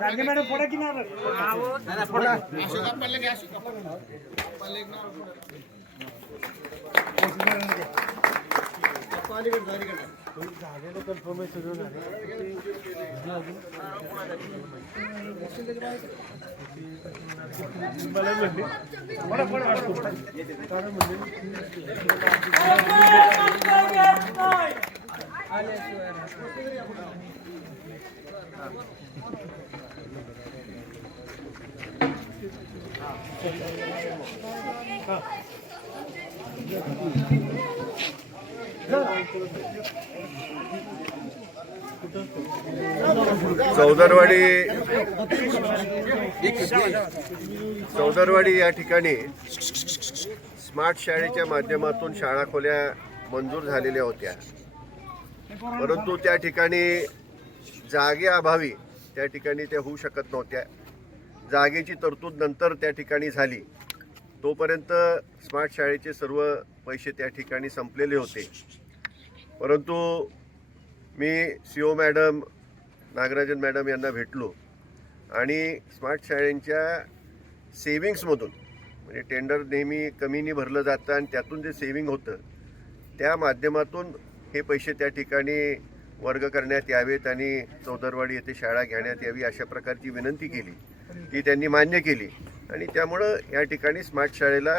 Gandhi madam फोडा की नाही झालेलं चौदरवाडी चौदरवाडी या ठिकाणी स्मार्ट शाळेच्या माध्यमातून शाळा खोल्या मंजूर झालेल्या होत्या परंतु त्या ठिकाणी जागे अभावी त्या ठिकाणी त्या होऊ शकत नव्हत्या जागेची तरतूद नंतर त्या ठिकाणी झाली तोपर्यंत स्मार्ट शाळेचे सर्व पैसे त्या ठिकाणी संपलेले होते परंतु मी C O madam Nagarajan madam यांना भेटलो आणि स्मार्ट शाळेंच्या सेविंग्समधून म्हणजे टेंडर नेहमी कमीनी भरलं जातं आणि त्यातून जे सेविंग होतं त्या माध्यमातून हे पैसे त्या ठिकाणी वर्ग करण्यात यावेत आणि चौदरवाडी येथे शाळा घेण्यात यावी अशा प्रकारची विनंती केली ती त्यांनी मान्य केली आणि त्यामुळं या ठिकाणी स्मार्ट शाळेला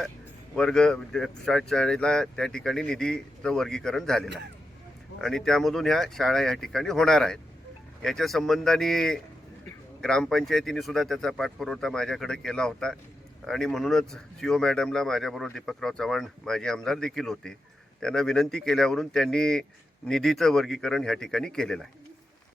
वर्ग स्मार्ट शाळेला त्या ठिकाणी निधीचं वर्गीकरण झालेलं आहे आणि त्यामधून ह्या शाळा या ठिकाणी होणार आहेत याच्या संबंधाने ग्रामपंचायतीने सुद्धा त्याचा पाठपुरवठा माझ्याकडे केला होता आणि म्हणूनच सी ओ मॅडमला माझ्याबरोबर दीपकराव चव्हाण माझे आमदार देखील होते त्यांना विनंती केल्यावरून त्यांनी निधीचं वर्गीकरण ह्या ठिकाणी केलेलं आहे